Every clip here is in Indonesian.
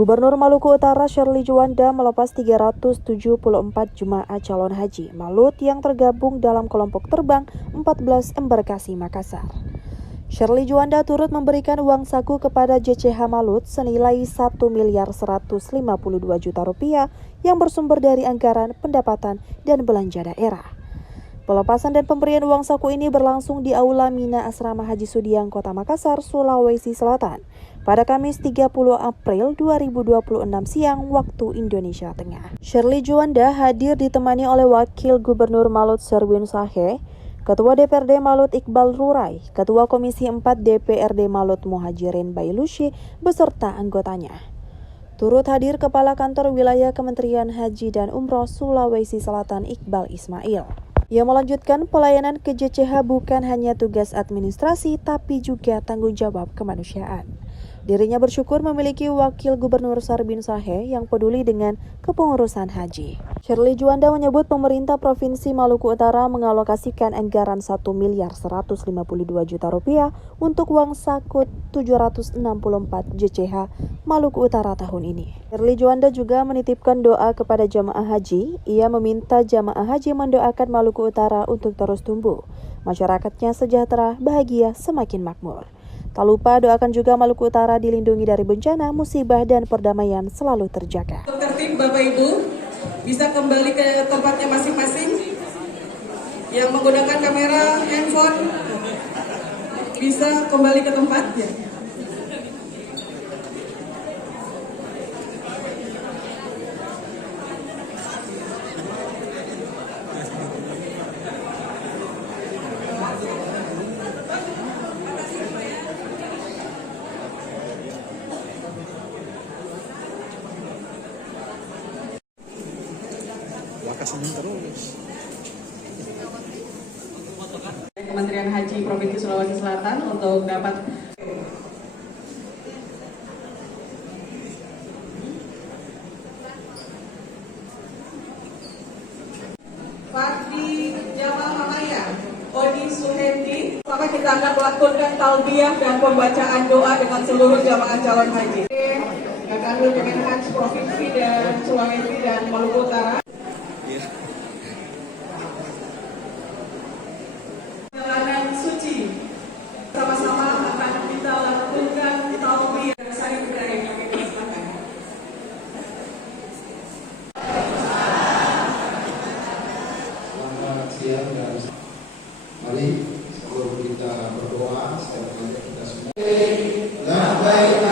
Gubernur Maluku Utara Sherly Juanda melepas 374 jemaah calon haji Malut yang tergabung dalam kelompok terbang 14 embarkasi Makassar. Sherly Juanda turut memberikan uang saku kepada JCH Malut senilai 1.152 juta rupiah yang bersumber dari anggaran pendapatan dan belanja daerah. Pelepasan dan pemberian uang saku ini berlangsung di Aula Mina Asrama Haji Sudiang, Kota Makassar, Sulawesi Selatan, pada Kamis 30 April 2026 siang waktu Indonesia Tengah. Sherly Juanda hadir ditemani oleh Wakil Gubernur Malut Serwin Sahe, Ketua DPRD Malut Iqbal Rurai, Ketua Komisi 4 DPRD Malut Muhajirin Bailushi, beserta anggotanya. Turut hadir Kepala Kantor Wilayah Kementerian Haji dan Umroh Sulawesi Selatan Iqbal Ismail. Ia melanjutkan pelayanan ke JCH bukan hanya tugas administrasi, tapi juga tanggung jawab kemanusiaan. Dirinya bersyukur memiliki Wakil Gubernur Sarbin Sahe yang peduli dengan kepengurusan haji. Sherly Juanda menyebut pemerintah Provinsi Maluku Utara mengalokasikan anggaran 1.152 juta rupiah untuk uang saku 764 JCH Maluku Utara tahun ini. Sherly Juanda juga menitipkan doa kepada jamaah haji. Ia meminta jamaah haji mendoakan Maluku Utara untuk terus tumbuh, masyarakatnya sejahtera, bahagia, semakin makmur. Tak lupa doakan juga Maluku Utara dilindungi dari bencana, musibah, dan perdamaian selalu terjaga. Tertib Bapak Ibu, bisa kembali ke tempatnya masing-masing. Yang menggunakan kamera handphone bisa kembali ke tempatnya. Kementerian Haji Provinsi Sulawesi Selatan untuk dapat Fadli Jamal Hamaya, Odi Suhendi. Maka kita akan melakukan talbiyah dan pembacaan doa dengan seluruh jamaah calon haji. Kanwil Kemenhaj Provinsi dan Sulawesi dan Maluku Utara. Mari sebelum kita berdoa, setiap kali kita semua labbaik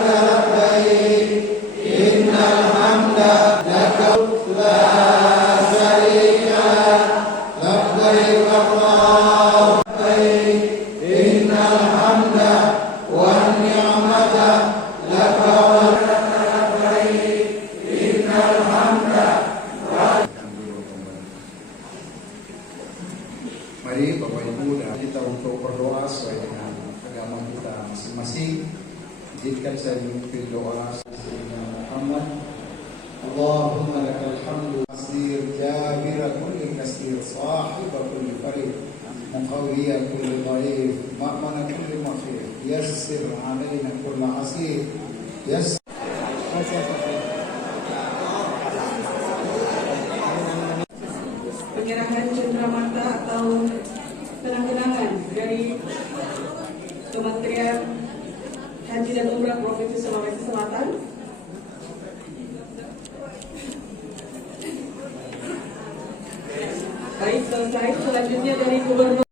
labbaik innal hamda laka la syarika labbaik Allahumma labbaik innal hamda wan ni'mata laka labbaik innal hamda. Mari Bapak Ibu dan kita untuk berdoa sesuai dengan agama kita masing-masing. Izinkan saya memimpin doa Sayyidina Muhammad. Allahumma lakal hamdu asdir jabira kulli kasir sahiba kulli farid muqawiyya kulli dhaif ma'mana kulli makhir yassir alaina kulli asir yassir. Penyerahan cenderamata atau kenang-kenangan dari Kementerian Haji dan Umrah Provinsi Sulawesi Selatan. Baik, selesai. Selanjutnya dari Gubernur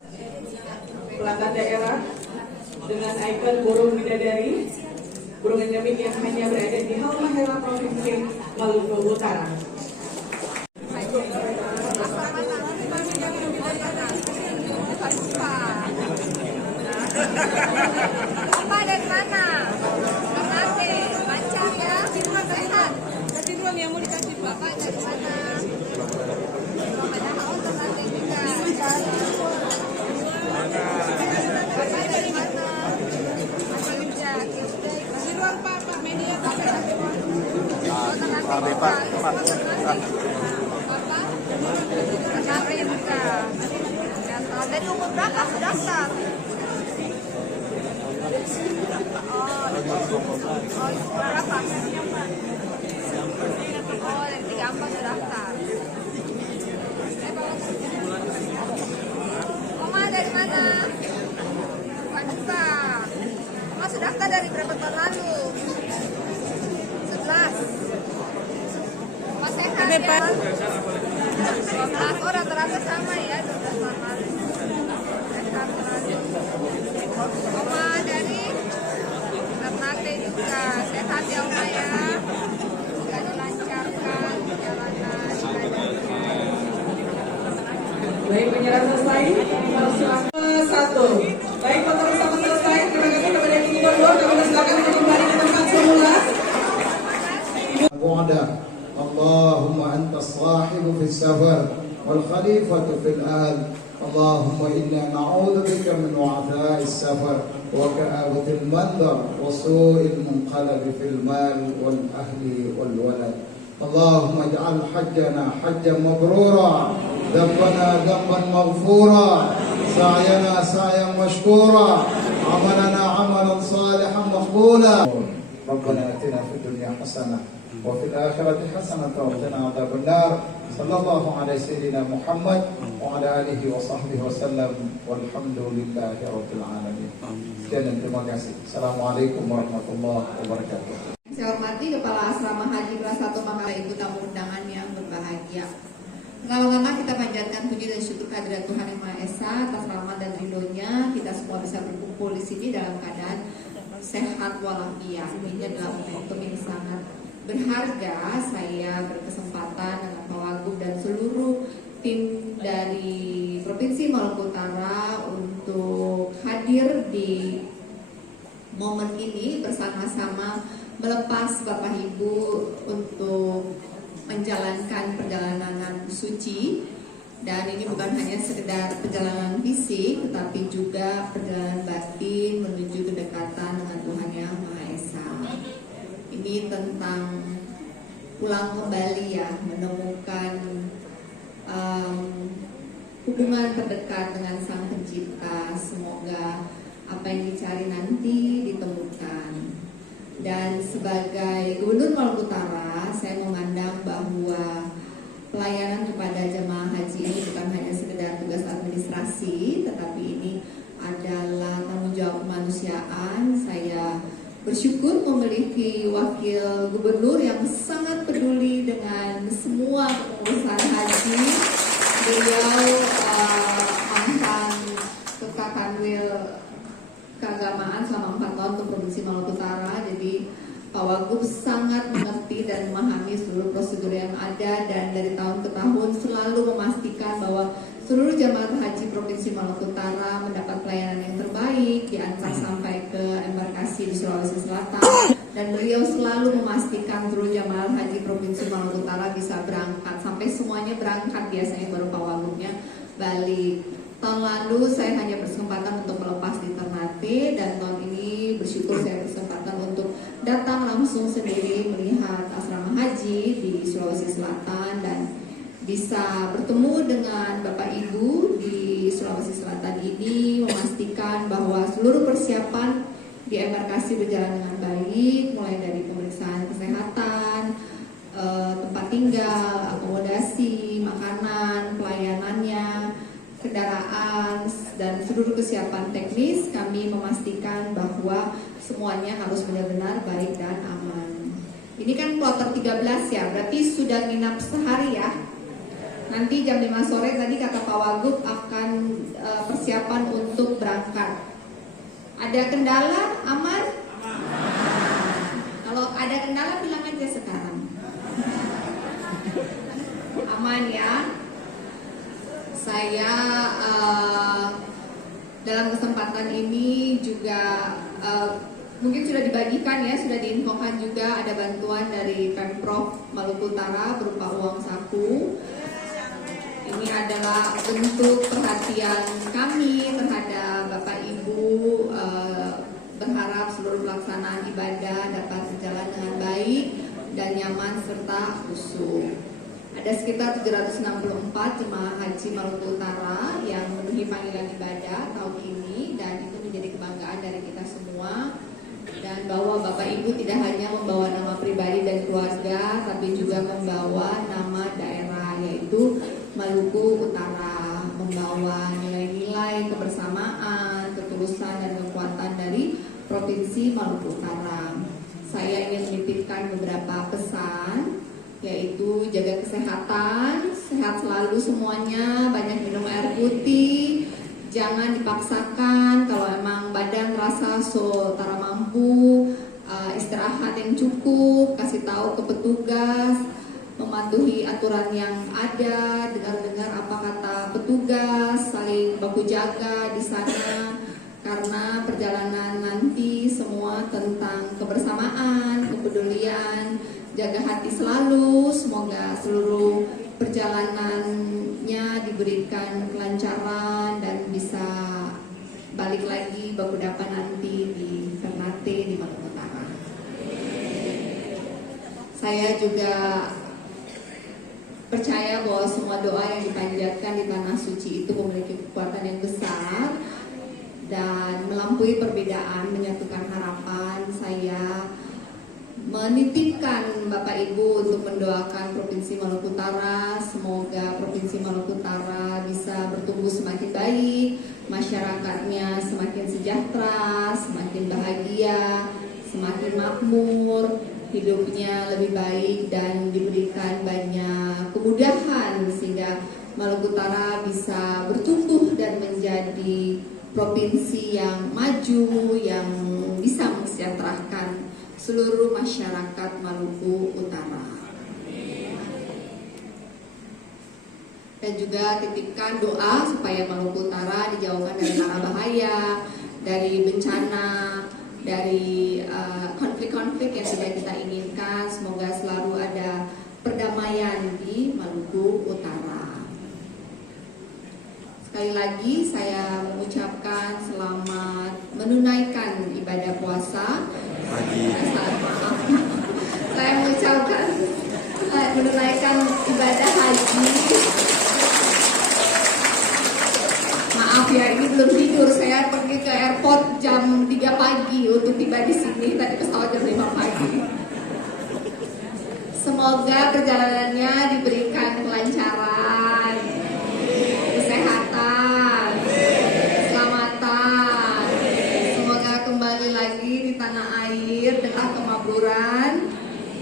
Pelanggan Daerah dengan ikon burung bidadari, burung endemik yang hanya berada di Halmahera Provinsi Maluku Utara. Bapak dari mana? Ternate, lancar ya, sehat. Kasih ruang yang mau dikasih Bapak dari mana? Padahal Ternate juga. Bapak dari mana? Masih kerja. Kasih ruang Pak media Bapak. Bapak. Ternate juga. Dan umur berapa daftar? Oh, berapa? Oh, dari 34 sudah daftar. Mama dari mana? Panca. Mama sudah daftar dari berapa tahun lalu? 11. Mama sehat ya? 12. Oh, rata-rata sama ya, 12 tahun lalu. Sehat selalu. Mama dari Ternate juga. Sehat ya Oma ya. Semoga dilancarkan perjalanan. Baik, penyerahan selesai. Satu. Baik, foto bersama selesai. Terima kasih kepada tim nomor 2. Kami persilakan untuk kembali ke tempat semula. وعدا اللهم أنت الصاحب في السفر والخليفة في الأهل اللهم إنا نعوذ بك من وعثاء السفر وكآبة المنظر وسوء المنقلب في المال والأهل والولد اللهم اجعل حجنا حجا مبرورا ذنبنا ذنبا مغفورا سعينا سعيا مشكورا عملنا عملا صالحا مقبولا ربنا اتنا في الدنيا حسنه وفي الآخرة حسنة وقنا عذاب النار صلى الله على سيدنا محمد وعلى آله وصحبه وسلم والحمد لله رب العالمين. Sekian, terima kasih. Assalamualaikum warahmatullahi wabarakatuh. Saya hormati Kepala Asrama Haji kelas 1 Makassar, ibu tamu undangan yang berbahagia. Pertama-tama kita panjatkan puji dan syukur kehadirat Tuhan Yang Maha Esa atas rahmat dan ridhonya kita semua bisa berkumpul di sini dalam keadaan sehat walafiat. Ini adalah momentum yang sangat berharga. Saya berkesempatan dengan Pak Wagub dan seluruh tim dari Provinsi Maluku Utara untuk hadir di momen ini bersama-sama melepas Bapak Ibu untuk menjalankan perjalanan suci. Dan ini bukan hanya sekedar perjalanan fisik, tetapi juga perjalanan batin menuju kedekatan dengan Tuhan Yang Maha Esa. Ini tentang pulang kembali ya, menemukan hubungan terdekat dengan Sang Pencipta. Semoga apa yang dicari nanti ditemukan. Dan sebagai Gubernur Maluku Utara, saya memandang bahwa pelayanan kepada jemaah haji ini bukan hanya sekedar tugas administrasi, tetapi ini adalah tanggung jawab kemanusiaan. Saya bersyukur memiliki wakil gubernur yang sangat peduli dengan semua kepengurusan haji. Beliau mantan Ketua Kanwil Keagamaan selama 4 tahun untuk Provinsi Maluku Utara. Jadi Pak Wagub sangat mengerti dan memahami seluruh prosedur yang ada, dan dari tahun ke tahun selalu memastikan bahwa seluruh jemaah haji Provinsi Maluku Utara mendapat pelayanan yang terbaik, diantar sampai ke embarkasi di Sulawesi Selatan, dan beliau selalu memastikan seluruh jemaah haji Provinsi Maluku Utara bisa berangkat, sampai semuanya berangkat, biasanya baru Pak Wagubnya balik. Tahun lalu saya hanya berkesempatan untuk melepas di Ternate, dan tahun ini bersyukur saya berkesempatan untuk datang langsung sendiri melihat asrama haji di Sulawesi Selatan dan bisa bertemu dengan Bapak Ibu di Sulawesi Selatan ini, memastikan bahwa seluruh persiapan di embarkasi berjalan dengan baik, mulai dari pemeriksaan kesehatan, tempat tinggal, akomodasi, makanan, pelayanannya, kendaraan, dan seluruh kesiapan teknis. Kami memastikan bahwa semuanya harus benar-benar baik dan aman. Ini kan kloter 13 ya, berarti sudah nginap sehari ya. Nanti jam 5 sore tadi kata Pak Wagub akan persiapan untuk berangkat. Ada kendala? Aman? Kalau ada kendala bilang aja sekarang. Aman ya. Saya dalam kesempatan ini juga mungkin sudah dibagikan ya, sudah diinfokan juga ada bantuan dari Pemprov Maluku Utara berupa uang saku. Ini adalah bentuk perhatian kami terhadap Bapak Ibu, berharap seluruh pelaksanaan ibadah dapat berjalan dengan baik dan nyaman serta khusyuk. Ada sekitar 764 jemaah haji Maluku Utara yang memenuhi panggilan ibadah tahun ini, dan itu menjadi kebanggaan dari kita semua. dan bahwa Bapak Ibu tidak hanya membawa nama pribadi dan keluarga, tapi juga membawa nama daerah, yaitu Maluku Utara, membawa nilai-nilai kebersamaan, ketulusan dan kekuatan dari Provinsi Maluku Utara. Saya ingin menitipkan beberapa pesan, yaitu jaga kesehatan, sehat selalu semuanya, banyak minum air putih, jangan dipaksakan. Kalau emang badan rasa tara mampu, istirahat yang cukup, kasih tahu ke petugas, mematuhi aturan yang ada, dengar-dengar apa kata petugas, saling baku jaga di sana, karena perjalanan nanti semua tentang kebersamaan, kepedulian, jaga hati selalu. Semoga seluruh perjalanannya diberikan kelancaran dan bisa balik lagi baku dapat nanti di Ternate di Maluku Utara. Saya juga percaya bahwa semua doa yang dipanjatkan di tanah suci itu memiliki kekuatan yang besar dan melampaui perbedaan, menyatukan harapan. Saya menitipkan Bapak Ibu untuk mendoakan Provinsi Maluku Utara. Semoga Provinsi Maluku Utara bisa bertumbuh semakin baik, masyarakatnya semakin sejahtera, semakin bahagia, semakin makmur, hidupnya lebih baik dan diberikan banyak kemudahan sehingga Maluku Utara bisa bertumbuh dan menjadi provinsi yang maju, yang bisa mensejahterakan seluruh masyarakat Maluku Utara. Dan juga titipkan doa supaya Maluku Utara dijauhkan dari mara bahaya, dari bencana, dari konflik-konflik yang tidak kita inginkan. Semoga selalu ada perdamaian di Maluku Utara. Sekali lagi saya mengucapkan selamat menunaikan ibadah puasa. Maaf. Saya mengucapkan menunaikan ibadah haji. Maaf ya, ini belum tidur. Saya pergi ke airport jam 3 pagi untuk tiba di sini. Tadi pesawat jam 5 pagi. Semoga perjalanannya diberikan kelancaran, kesehatan, keselamatan. Semoga kembali lagi di tanah air dengan kemakmuran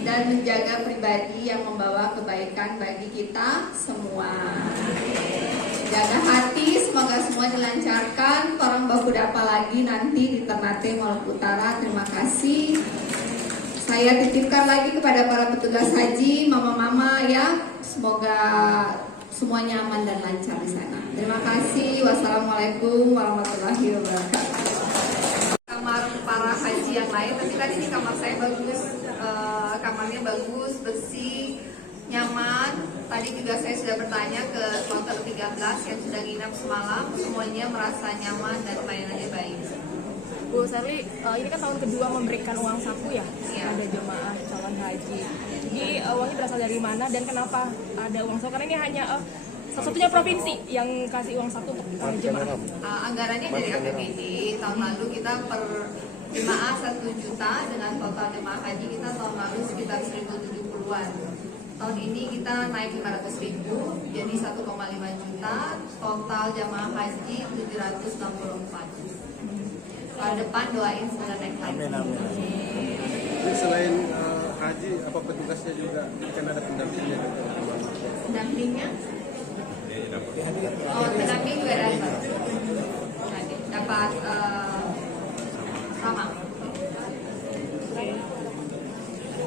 dan menjaga pribadi yang membawa kebaikan bagi kita semua. Jaga hati, semoga semua dilancarkan. Orang baku dapat lagi nanti di Ternate Maluku Utara. Terima kasih. Saya titipkan lagi kepada para petugas haji, mama-mama ya. Semoga semuanya aman dan lancar di sana. Terima kasih. Wassalamualaikum warahmatullahi wabarakatuh. Kamar para haji yang lain, tapi tadi di kamar saya bagus, kamarnya bagus, bersih, nyaman. Tadi juga saya sudah bertanya ke kloter 13 yang sudah nginap semalam, semuanya merasa nyaman dan pelayanannya baik. Bu Sherly, ini kan tahun kedua memberikan uang saku ya pada jemaah calon haji. Jadi uangnya berasal dari mana dan kenapa ada uang saku? Karena ini hanya satu-satunya provinsi yang kasih uang saku untuk jemaah. Anggarannya dari APBD. Tahun lalu kita per jemaah 1 juta, dengan total jemaah haji kita tahun lalu sekitar 1.070-an. Tahun ini kita naik 500.000 jadi 1,5 juta, total jemaah haji 764. Tahun depan doain semoga naik lagi. Amin. Selain haji, apa petugasnya juga kan ada pendampingnya? Pendampingnya? Oh, pendamping juga dapat sama.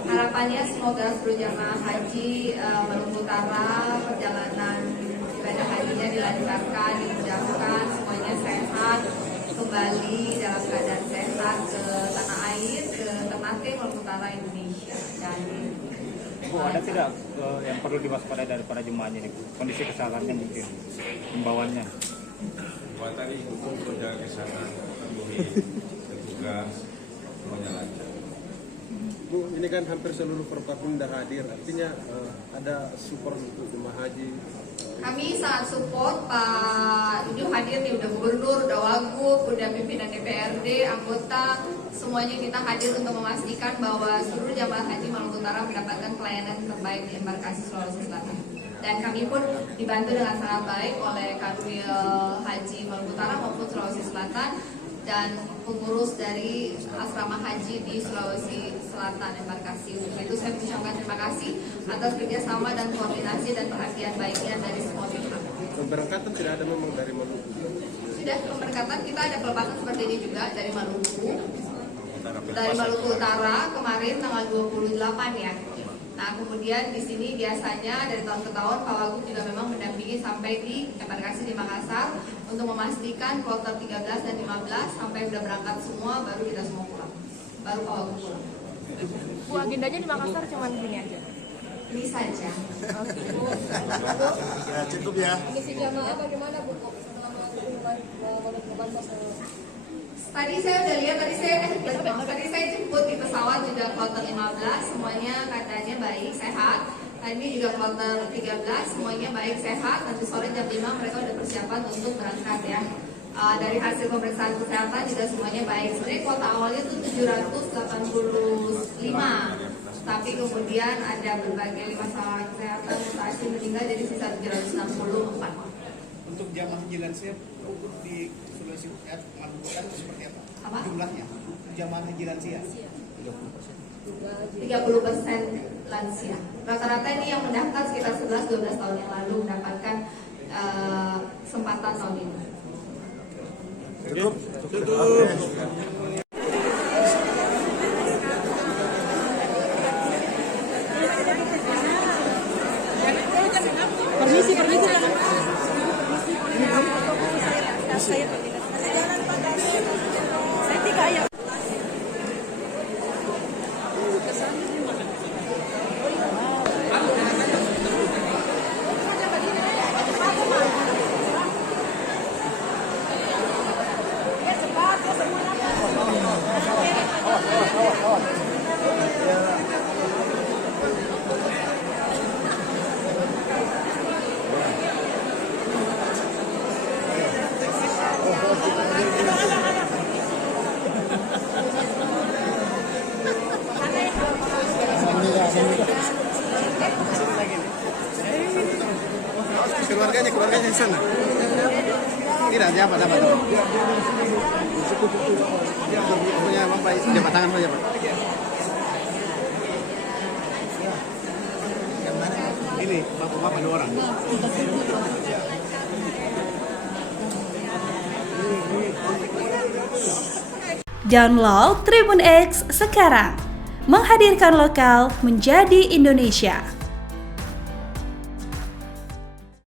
Harapannya semoga seluruh jamaah haji Maluku Utara perjalanan ibadah hajinya dilancarkan, dimudahkan, semuanya sehat, kembali dalam keadaan sehat ke tanah air, ke Ternate Maluku Utara Indonesia. Dan Bu, ada tidak yang perlu diwaspadai dari para jemaahnya ini? Kondisi kesehatannya mungkin, himbauannya. Buat tadi hukum jaga kesehatan terpenuhi, petugas semuanya lancar. Bu, ini kan hampir seluruh Forkopimda hadir, artinya ada support untuk jemaah haji. kami sangat support Pak Dudu hadir nih, udah gubernur, udah wagub, udah pimpinan DPRD, anggota, semuanya kita hadir untuk memastikan bahwa seluruh jamaah haji Maluku Utara mendapatkan pelayanan terbaik di embarkasi Sulawesi Selatan. Dan kami pun dibantu dengan sangat baik oleh Kanwil Haji Maluku Utara maupun Sulawesi Selatan dan pengurus dari asrama haji di Sulawesi Selatan embarkasi. Untuk itu saya mengucapkan terima kasih atas kerjasama dan koordinasi dan perhatian baiknya dari semua pihak. Pemberangkatan tidak ada memang dari Maluku? Tidak, pemberangkatan kita ada pelepasan seperti ini juga dari Maluku. Dari Maluku Utara kemarin tanggal 28 ya. Nah kemudian di sini biasanya dari tahun ke tahun Pak Wagub juga memang mendampingi sampai di embarkasi di Makassar untuk memastikan kloter 13 dan 15 sampai sudah berangkat semua baru kita semua pulang. Baru Pak Wagub pulang. Bu, agendanya di Makassar cuman gini aja? Ini saja. Ya, cukup ya. Mengisi jamaah bagaimana Bu? Tadi saya udah lihat, tadi saya jemput di pesawat juga kloter 15, semuanya katanya baik, sehat. Tadi juga kloter 13, semuanya baik, sehat. Nanti sore jam 5 mereka udah persiapan untuk berangkat ya. Dari hasil pemeriksaan kesehatan juga semuanya baik. Sebenarnya kuota awalnya tuh 785, tapi kemudian ada berbagai masalah kesehatan, mutasi meninggal jadi sisa 764. Untuk jamaah haji lansia di Sulawesi Maluku Utara seperti apa? Jumlahnya jamaah haji lansia 30% lansia. Rata-rata ini yang mendaftar sekitar 11-12 tahun yang lalu mendapatkan kesempatan tahun ini. Cukup. Permisi. Saya 3 ya. Keluarganya di sana. Tidak, dapat. Punya Bapak jabat tangan saja, Pak. Ini Bapak 2 orang. Download Tribun X sekarang, menghadirkan lokal menjadi Indonesia.